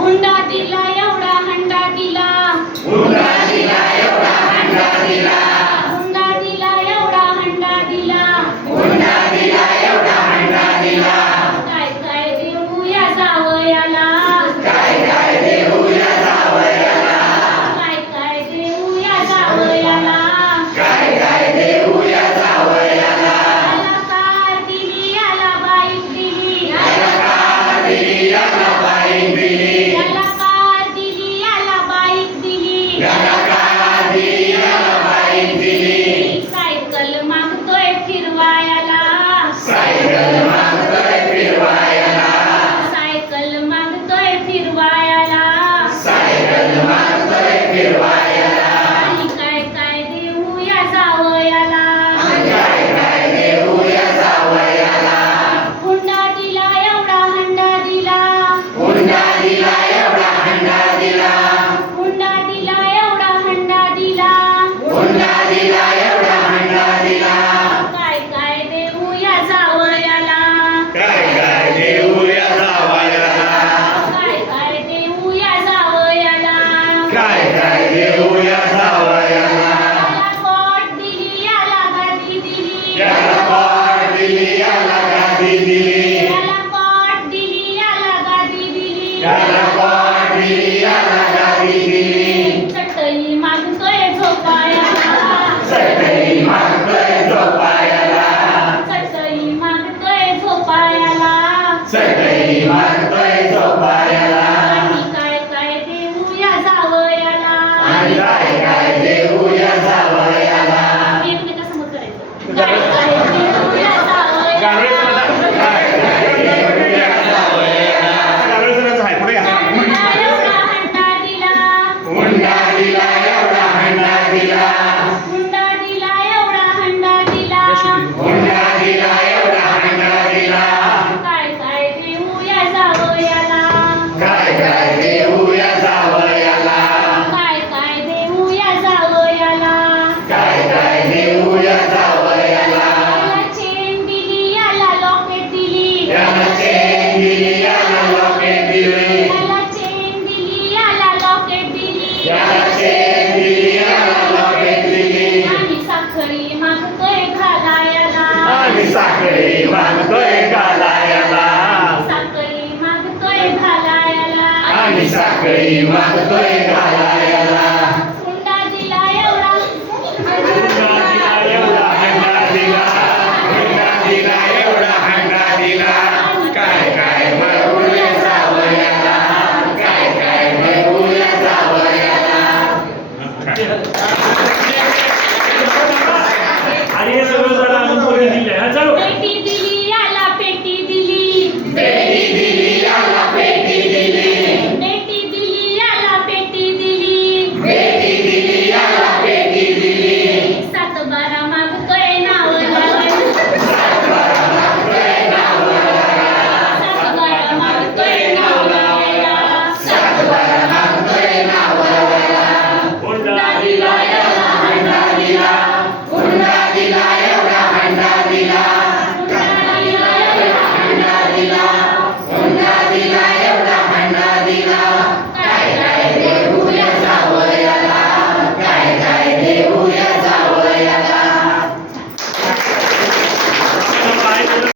हुंडा दिला एवढा हंडा दिला हुंडा दिला एवढा हंडा दिला हुंडा दिला एवढा हंडा दिला हुंडा दिला एवढा हंडा दिला काय काय देऊ या जावयाला काय काय देऊ या जावयाला काय काय देऊ या जावयाला काय काय देऊ या जावयाला याला कार दिली याला बाईक दिली याला कार दिली याला बाईक दिली याला कार दिली याला बाईक दिली याला कार दिली याला बाईक दिली सायकल मागतोय फिरवायला सायकल मागतोय फिरवायला सायकल मागतोय फिरवायला सायकल मागतोय फिरवायला आणि काय काय देऊ या जावयाला काय काय देऊ या जावयाला हुंडा दिला एवढा हंडा दिला हुंडा दिला एवढा हंडा दिला हुंडा दिला एवढा हंडा दिला हुंडा दिला एवढा हंडा दिला काय काय देऊ या जावयाला काय काय देऊ या जावयाला काय काय देऊ या जावयाला काय काय देऊ या जावयाला याला कोट दिली याला गादी दिली याला पाट दिली याला गादी दिली याला कोट दिली याला गादी दिली याला पाट दिली याला गादी दिली चटई मागतोय झोपायला चटई मागतोय झोपायला चटई मागतोय झोपायला चटई मागतोय झोपायला आणि काय काय देऊ या जावयाला आणि काय काय देऊ या जावयाला एकमेकांसमोर करायचं काय काय देऊ या जावयाला काय काय देऊ या जावयाला हुंडा एवढा हंडा दिला हुंडा दिला एवढा हंडा दिला हुंडा दिला एवढा हंडा दिला हुंडा दिला एवढा हंडा दिला काय काय देऊ या जावयाला काय काय देऊ या जावयाला काय काय देऊ या जावयाला काय काय देऊ या जावयाला याला चेन दिली याला लॉकेट दिली याला चेन दिली याला लॉकेट दिली याला चेन दिली याला लॉकेट दिली याला चेन दिली याला लॉकेट दिली आणि साखळी मागतोय घालायला आणि साखळी मागतोय घालायला साखळी मागतोय घालायला आणि साखळी मागतोय घालायला